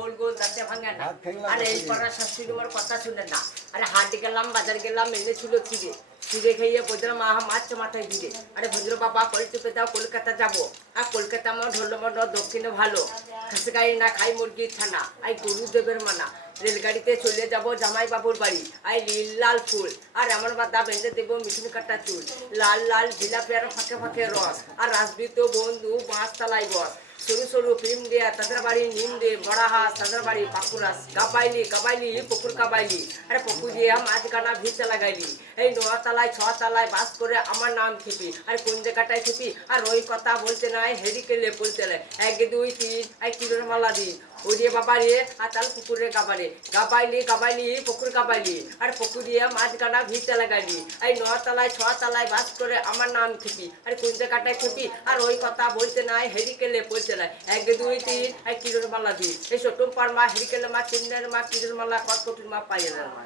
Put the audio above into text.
গোল গোল দাঁতে ভাঙে না। আরে এই পাড়ার শাশুড়ি আমার কথা শুনে না। আরে হাটে গেলাম, বাজার গেলাম, এনেছিল চিড়ে। চিড়ে খেয়ে বলছিলাম মাছ মাথায় দিবে। আরে ভদ্র বাবা কল চেপে দাও, কলকাতা যাবো। আর কলকাতা আমার ঢোলমন্ড দক্ষিণে ভালো। খাসি গাড়ি না খাই মুরগির ছানা। আই গরু দেবের মানা। রেলগাড়িতে চলে যাবো জামাই বাবুর বাড়ি। আই নীল লাল ফুল আর এমন বাদা বেঁধে দেবো মিঠুন কাটা চুল। লাল লাল জিলাপি আর ফাঁকে ফাঁকে রস। আর রাসবিত বন্ধু পাঁচ তালাই বস। সরু সরু ফিল্ম দেয়া তাদের বাড়ি নিম দে বড়া হাঁস তাদের বাড়ি পাকুরাস কাবাইলি কাবাইলি পুকুর কাবাইলি। আরে পুকুর দিয়ে মাছ কানা ভিড়তে লাগাইলি। এই নতালায় ছতালায় বাস করে আমার নাম খেপি। আর কোন জায়গাটায় খেপি আর ওই কথা বলতে নাই হেরি কেলে বলতে নাই। এক দুই তিন এক কিলোর মালা দিন ওই দিয়ে বাবা রে আর তাল পুকুরে গাবারে গাবাইলি গাবাইলি পুকুর গাবাইলি। আর পুকুর দিয়ে মাছ কানা ভিড়তে লাগাইলি। এই নতালায় ছতালায় বাস করে আমার নাম খেপি। আর কোন জায়গাটায় খেপি আর ওই কথা বলতে নাই হেরি কেলে বলতে নাই। এক দুই তিন এক কিলোর মালা দিন এই ছোট পার মা হেরি কেলে মা চিন্নের মা কিলোর মালা কটকটির মা পাইয়ের মা।